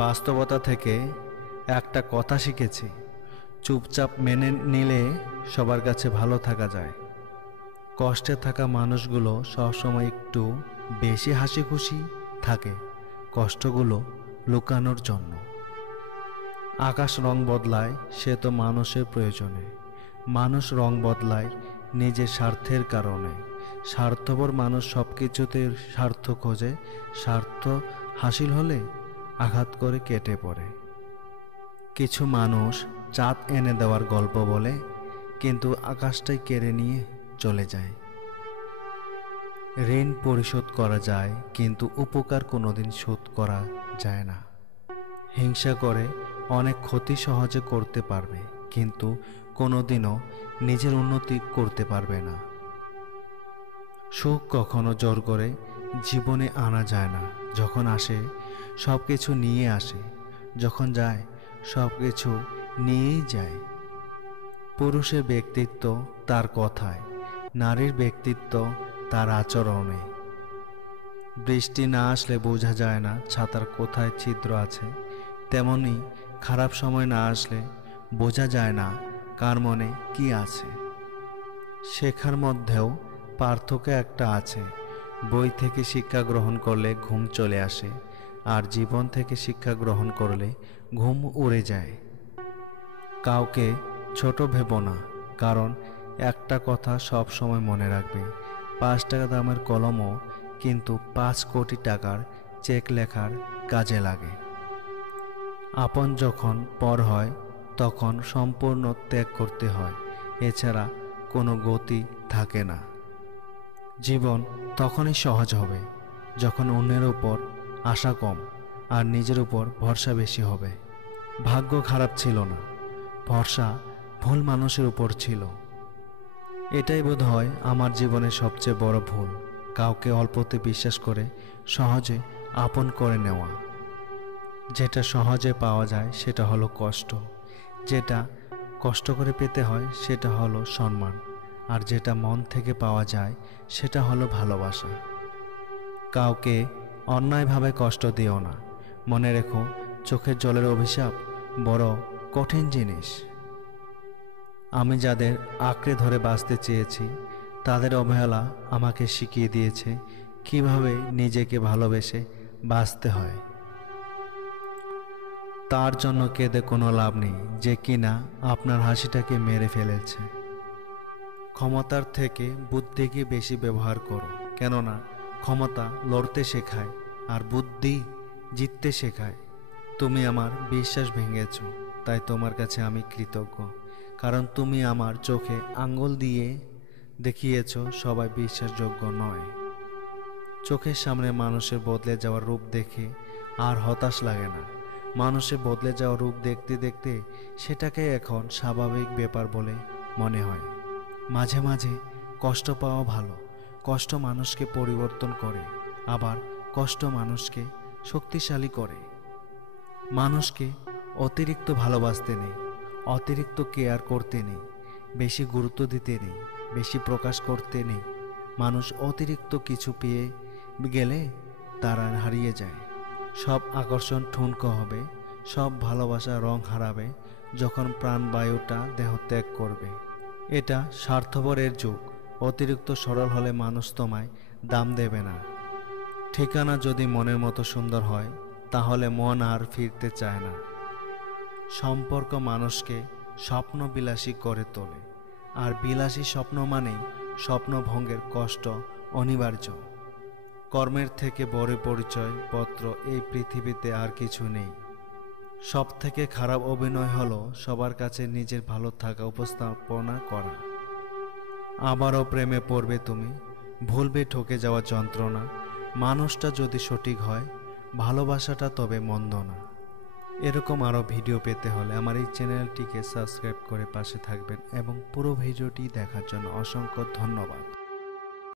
বাস্তবতা থেকে একটা কথা শিখেছি, চুপচাপ মেনে নিলে সবার কাছে ভালো থাকা যায়। কষ্টে থাকা মানুষগুলো সবসময় একটু বেশি হাসি খুশি থাকে কষ্টগুলো লুকানোর জন্য। আকাশ রং বদলায় সে তো মানুষের প্রয়োজনে, মানুষ রং বদলায় নিজের স্বার্থের কারণে। স্বার্থপর মানুষ সব কিছুতে স্বার্থ খোঁজে, স্বার্থ হাসিল হলে আঘাত করে কেটে পড়ে। কিছু মানুষ চাঁদ এনে দেওয়ার গল্প বলে, কিন্তু আকাশটাই কেড়ে নিয়ে চলে যায়। ঋণ পরিশোধ করা যায়, কিন্তু উপকার কোনোদিন শোধ করা যায় না। হিংসা করে অনেক ক্ষতি সহজে করতে পারবে, কিন্তু কোনোদিনও নিজের উন্নতি করতে পারবে না। সুখ কখনো জোর করে জীবনে আনা যায় না। যখন আসে সব কিছু নিয়ে আসে, যখন যায় সব কিছু নিয়েই যায়। পুরুষের ব্যক্তিত্ব তার কথায়, নারীর ব্যক্তিত্ব তার আচরণে। বৃষ্টি না আসলে বোঝা যায় না ছাতার কোথায় ছিদ্র আছে, তেমনি খারাপ সময় না আসলে বোঝা যায় না কার মনে কি আছে। শেখার মধ্যেও পার্থক্য একটা আছে। বই থেকে শিক্ষা গ্রহণ করলে ঘুম চলে আসে, আর জীবন থেকে শিক্ষা গ্রহণ করলে ঘুম উড়ে যায়। কাউকে ছোট ভেবো না, কারণ একটা কথা সব সময় মনে রাখবে, 5 টাকা দামের কলমও কিন্তু 5 কোটি টাকার চেক লেখার কাজে লাগে। আপন যখন পর হয় তখন সম্পূর্ণ ত্যাগ করতে হয়, এছাড়া কোনো গতি থাকে না। জীবন তখনই সহজ হবে যখন অন্যের উপর আশা কম আর নিজের উপর ভরসা বেশি হবে। ভাগ্য খারাপ ছিল না, ভরসা ভুল মানুষের উপর ছিল। এটাই বোধহয় আমার জীবনের সবচেয়ে বড় ভুল, কাউকে অল্পতে বিশ্বাস করে সহজে আপন করে নেওয়া। যেটা সহজে পাওয়া যায় সেটা হলো কষ্ট, যেটা কষ্ট করে পেতে হয় সেটা হলো সম্মান, আর যেটা মন থেকে পাওয়া যায় সেটা হলো ভালোবাসা। কাউকে অন্যায়ভাবে কষ্ট দিও না। মনে রেখো, চোখের জলের অভিশাপ বড় কঠিন জিনিস। আমি যাদের আঁকড়ে ধরে বাঁচতে চেয়েছি তাদের অবহেলা আমাকে শিখিয়ে দিয়েছে কিভাবে নিজেকে ভালোবেসে বাঁচতে হয়। তার জন্য কেঁদে কোনো লাভ নেই যে কিনা আপনার হাসিটাকে মেরে ফেলেছে। ক্ষমতার থেকে বুদ্ধিকে বেশি ব্যবহার করো, কেননা ক্ষমতা লড়তে শেখায় আর বুদ্ধি জিততে শেখায়। তুমি আমার বিশ্বাস ভেঙেছ, তাই তোমার কাছে আমি কৃতজ্ঞ, কারণ তুমি আমার চোখে আঙ্গুল দিয়ে দেখিয়েছ সবাই বিশ্বাসযোগ্য নয়। চোখের সামনে মানুষের বদলে যাওয়ার রূপ দেখে আর হতাশ লাগে না। মানুষের বদলে যাওয়ার রূপ দেখতে দেখতে সেটাকে এখন স্বাভাবিক ব্যাপার বলে মনে হয়। মাঝে মাঝে কষ্ট পাওয়া ভালো, কষ্ট মানুষকে পরিবর্তন করে, আবার কষ্ট মানুষকে শক্তিশালী করে। মানুষকে অতিরিক্ত ভালোবাসতে নেই, অতিরিক্ত কেয়ার করতে নেই, বেশি গুরুত্ব দিতে নেই, বেশি প্রকাশ করতে নেই। মানুষ অতিরিক্ত কিছু পেয়ে গেলে তারা হারিয়ে যায়। সব আকর্ষণ ঠুনকো হবে, সব ভালোবাসা রং হারাবে যখন প্রাণবায়ুটা দেহত্যাগ করবে। এটা স্বার্থপরের যুগ। অতিরিক্ত সরল হলে মানুষ তোমায় দাম দেবে না। ঠিকানা যদি মনের মতো সুন্দর হয় তাহলে মন আর ফিরতে চায় না। সম্পর্ক মানুষকে স্বপ্নবিলাসী করে তোলে, আর বিলাসী স্বপ্ন মানেই স্বপ্নভঙ্গের কষ্ট অনিবার্য। কর্মের থেকে বড় পরিচয় পত্র এই পৃথিবীতে আর কিছু নেই। সব থেকে খারাপ অভিনয় হলো সবার কাছে নিজের ভালো থাকা উপস্থাপনা করা। আবারও প্রেমে পড়বে তুমি, ভুলবে ঠকে যাওয়া যন্ত্রণা। মানুষটা যদি সঠিক হয়, ভালোবাসাটা তবে মন্দ না। এরকম আরও ভিডিও পেতে হলে আমার এই চ্যানেলটিকে সাবস্ক্রাইব করে পাশে থাকবেন, এবং পুরো ভিডিওটি দেখার জন্য অসংখ্য ধন্যবাদ।